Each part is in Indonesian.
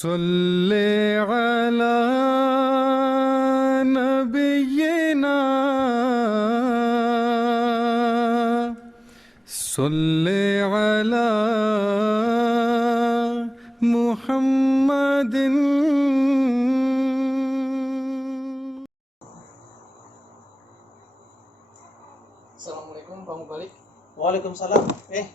صل على نبينا صل على محمد. Assalamualaikum Pak Mubalik. Waalaikumsalam.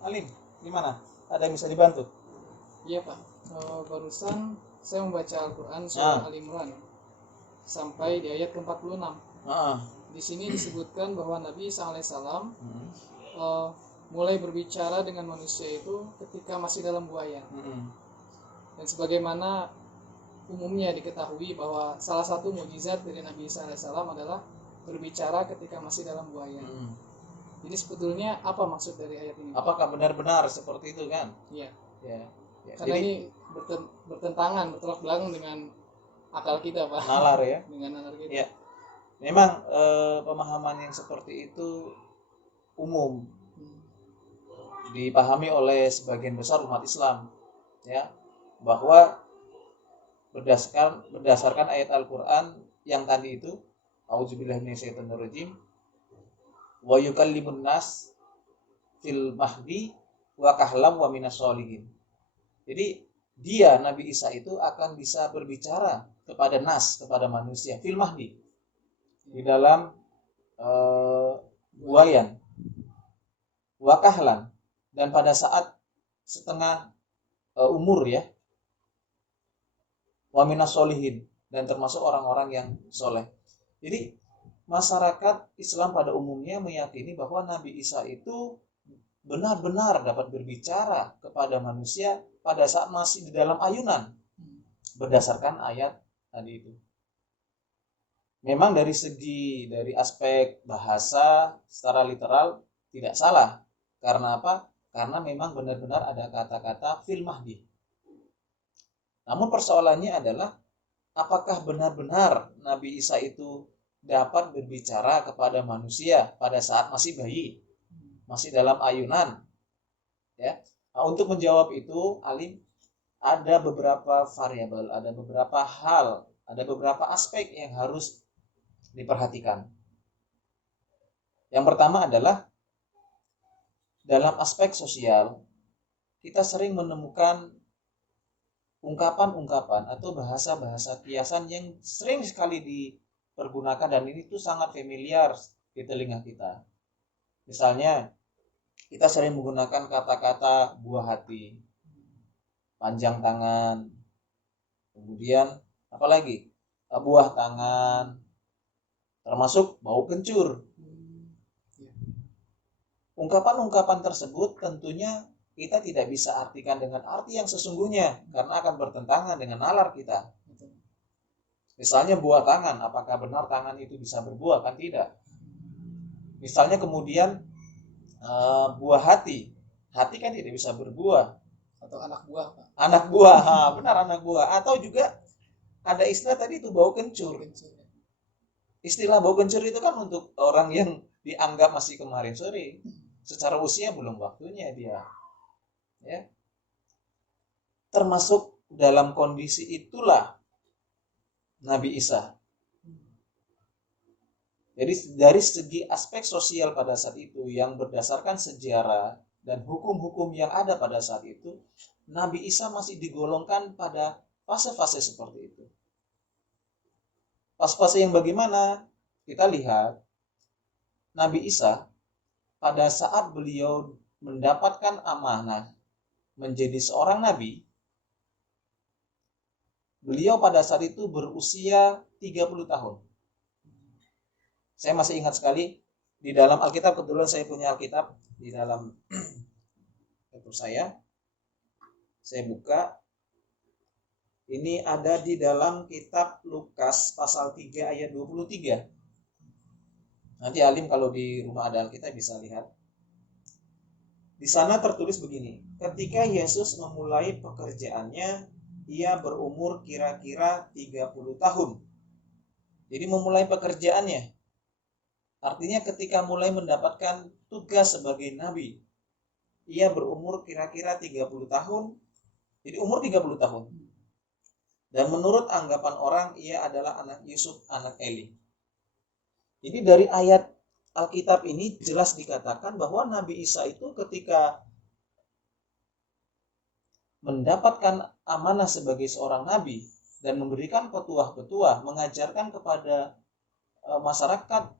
Alim, gimana? Ada yang bisa dibantu? Iya Pak, barusan saya membaca Al-Quran surah Al-Imran sampai di ayat ke-46. Di sini disebutkan bahwa Nabi Isa alaihissalam mulai berbicara dengan manusia itu ketika masih dalam buaya. Dan sebagaimana umumnya diketahui bahwa salah satu mukjizat dari Nabi Isa alaihissalam adalah berbicara ketika masih dalam buaya. Jadi sebetulnya apa maksud dari ayat ini? Apakah benar-benar seperti itu kan? Iya. Ya. Karena Jadi, ini bertentangan, bertolak belakang dengan akal kita, Pak. nalar ya. Dengan nalar kita. Ya. Memang pemahaman yang seperti itu umum dipahami oleh sebagian besar umat Islam, ya, bahwa berdasarkan ayat Al-Qur'an yang tadi itu, auzubillahi minasyaitonirrajim, wa yukallimun nas fil mahdi wa kahlam wa minas sholihin. Jadi dia Nabi Isa itu akan bisa berbicara kepada nas, kepada manusia fil mahdi, di dalam buayan, wa kahlan, dan pada saat setengah umur, ya, wa minas sholihin, dan termasuk orang-orang yang soleh. Jadi masyarakat Islam pada umumnya meyakini bahwa Nabi Isa itu benar-benar dapat berbicara kepada manusia pada saat masih di dalam ayunan, berdasarkan ayat tadi itu. Memang dari aspek bahasa secara literal tidak salah. Karena apa? Karena memang benar-benar ada kata-kata fil mahdi. Namun persoalannya adalah apakah benar-benar Nabi Isa itu dapat berbicara kepada manusia pada saat masih bayi, masih dalam ayunan, ya. Nah, untuk menjawab itu, Alim, ada beberapa variabel, ada beberapa hal, ada beberapa aspek yang harus diperhatikan. Yang pertama adalah dalam aspek sosial, kita sering menemukan ungkapan-ungkapan atau bahasa-bahasa kiasan yang sering sekali dipergunakan, dan ini tuh sangat familiar di telinga kita. Misalnya, kita sering menggunakan kata-kata buah hati, panjang tangan, kemudian apalagi buah tangan, termasuk bau kencur. Ungkapan-ungkapan tersebut tentunya kita tidak bisa artikan dengan arti yang sesungguhnya, karena akan bertentangan dengan nalar kita. Misalnya buah tangan, apakah benar tangan itu bisa berbuah? Kan tidak. Misalnya kemudian buah hati kan tidak bisa berbuah. Atau anak buah, Pak. Anak buah, benar, anak buah. Atau juga ada istilah tadi itu bau kencur. Istilah bau kencur itu kan untuk orang yang dianggap masih kemarin sore, secara usia belum waktunya dia, ya. Termasuk dalam kondisi itulah Nabi Isa. Jadi dari segi aspek sosial pada saat itu yang berdasarkan sejarah dan hukum-hukum yang ada pada saat itu, Nabi Isa masih digolongkan pada fase-fase seperti itu. Fase-fase yang bagaimana? Kita lihat Nabi Isa pada saat beliau mendapatkan amanah menjadi seorang nabi, beliau pada saat itu berusia 30 tahun. Saya masih ingat sekali di dalam Alkitab, kebetulan saya punya Alkitab di dalam laptop saya buka. Ini ada di dalam kitab Lukas pasal 3 ayat 23. Nanti Alim kalau di rumah ada Alkitab bisa lihat. Di sana tertulis begini, ketika Yesus memulai pekerjaannya, ia berumur kira-kira 30 tahun. Jadi memulai pekerjaannya, artinya ketika mulai mendapatkan tugas sebagai nabi, ia berumur kira-kira 30 tahun. Jadi umur 30 tahun. Dan menurut anggapan orang, ia adalah anak Yusuf, anak Eli. Jadi dari ayat Alkitab ini jelas dikatakan bahwa Nabi Isa itu ketika mendapatkan amanah sebagai seorang nabi dan memberikan petuah-petuah, mengajarkan kepada masyarakat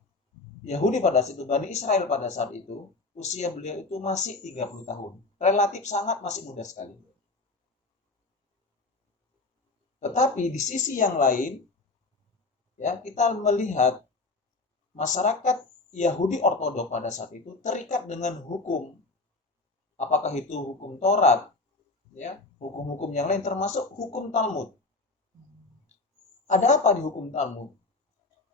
Yahudi pada saat itu, Bani Israel pada saat itu, usia beliau itu masih 30 tahun. Relatif sangat masih muda sekali. Tetapi di sisi yang lain, ya, kita melihat masyarakat Yahudi Ortodok pada saat itu terikat dengan hukum. Apakah itu hukum Taurat, ya, hukum-hukum yang lain, termasuk hukum Talmud. Ada apa di hukum Talmud?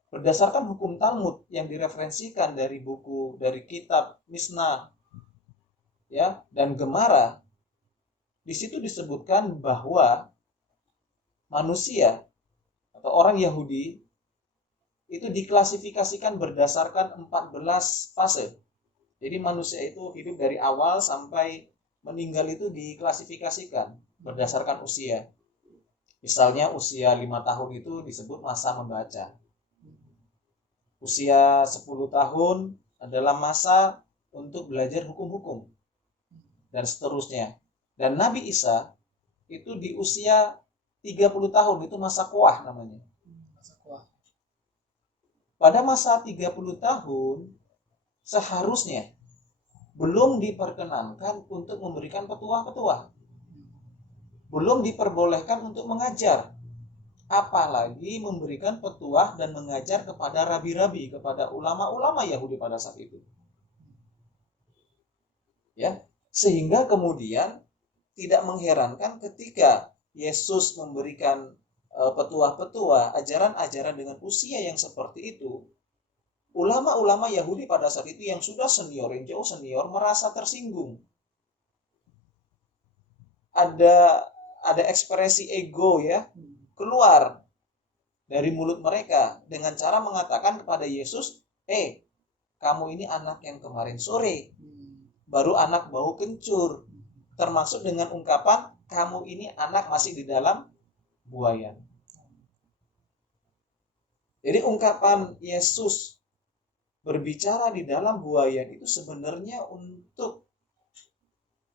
Berdasarkan hukum Talmud yang direferensikan dari buku, dari kitab Mishnah, ya, dan Gemara, di situ disebutkan bahwa manusia atau orang Yahudi itu diklasifikasikan berdasarkan 14 fase. Jadi manusia itu hidup dari awal sampai meninggal itu diklasifikasikan berdasarkan usia. Misalnya usia 5 tahun itu disebut masa membaca. Usia 10 tahun adalah masa untuk belajar hukum-hukum. Dan seterusnya. Dan Nabi Isa itu di usia 30 tahun, itu masa kuah namanya. Masa kuah. Pada masa 30 tahun, seharusnya belum diperkenankan untuk memberikan petuah-petuah. Belum diperbolehkan untuk mengajar. Apalagi memberikan petuah dan mengajar kepada rabi-rabi, kepada ulama-ulama Yahudi pada saat itu. Ya, sehingga kemudian tidak mengherankan ketika Yesus memberikan petuah-petuah, ajaran-ajaran dengan usia yang seperti itu, ulama-ulama Yahudi pada saat itu yang sudah senior, yang jauh senior, merasa tersinggung. Ada ekspresi ego, ya, keluar dari mulut mereka dengan cara mengatakan kepada Yesus, kamu ini anak yang kemarin sore, baru anak bau kencur. Termasuk dengan ungkapan, kamu ini anak masih di dalam buaya. Jadi ungkapan Yesus berbicara di dalam buaya itu sebenarnya untuk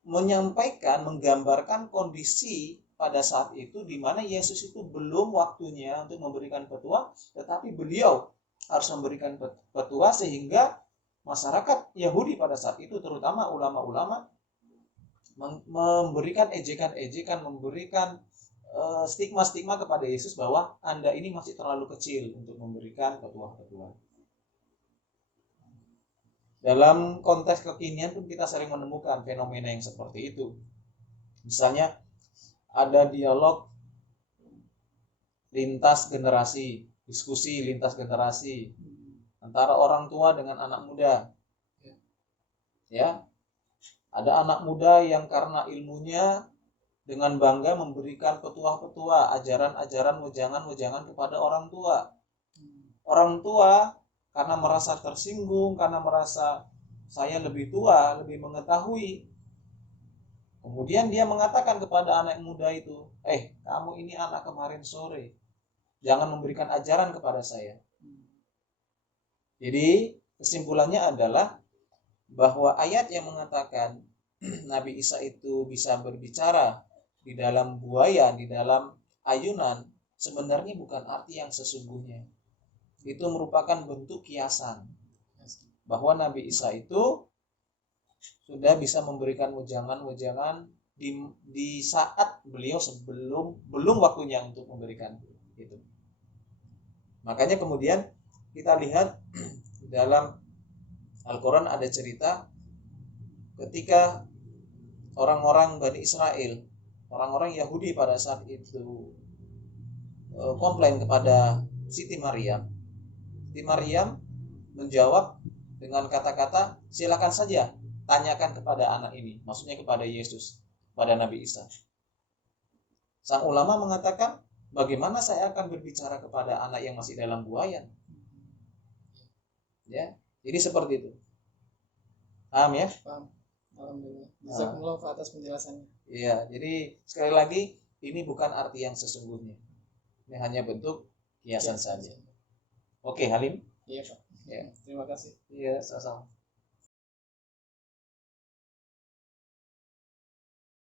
menyampaikan, menggambarkan kondisi pada saat itu di mana Yesus itu belum waktunya untuk memberikan petuah, tetapi beliau harus memberikan petuah sehingga masyarakat Yahudi pada saat itu, terutama ulama-ulama, memberikan ejekan-ejekan, memberikan stigma-stigma kepada Yesus bahwa Anda ini masih terlalu kecil untuk memberikan petuah-petuah. Dalam konteks kekinian pun kita sering menemukan fenomena yang seperti itu. Misalnya ada dialog lintas generasi, diskusi lintas generasi antara orang tua dengan anak muda. Ya. Ada anak muda yang karena ilmunya dengan bangga memberikan petuah-petuah, ajaran-ajaran, wejangan-wejangan kepada orang tua. Orang tua karena merasa tersinggung, karena merasa saya lebih tua, lebih mengetahui. Kemudian dia mengatakan kepada anak muda itu, kamu ini anak kemarin sore, jangan memberikan ajaran kepada saya. Jadi kesimpulannya adalah bahwa ayat yang mengatakan Nabi Isa itu bisa berbicara di dalam buaya, di dalam ayunan, sebenarnya bukan arti yang sesungguhnya. Itu merupakan bentuk kiasan bahwa Nabi Isa itu sudah bisa memberikan wejangan-wejangan di saat beliau belum waktunya untuk memberikan itu. Makanya kemudian kita lihat dalam Al-Quran ada cerita ketika orang-orang Bani Israel, orang-orang Yahudi pada saat itu komplain kepada Siti Maryam. Siti Maryam menjawab dengan kata-kata, silakan saja tanyakan kepada anak ini, maksudnya kepada Yesus, pada Nabi Isa. Sang ulama mengatakan, bagaimana saya akan berbicara kepada anak yang masih dalam buaya? Ya, jadi seperti itu. Paham ya? Paham. Alhamdulillah. Jazakumullah atas penjelasannya. Iya, jadi sekali lagi ini bukan arti yang sesungguhnya. Ini hanya bentuk kiasan saja. Oke, Halim. Iya Pak. Ya. Terima kasih. Iya, sama-sama.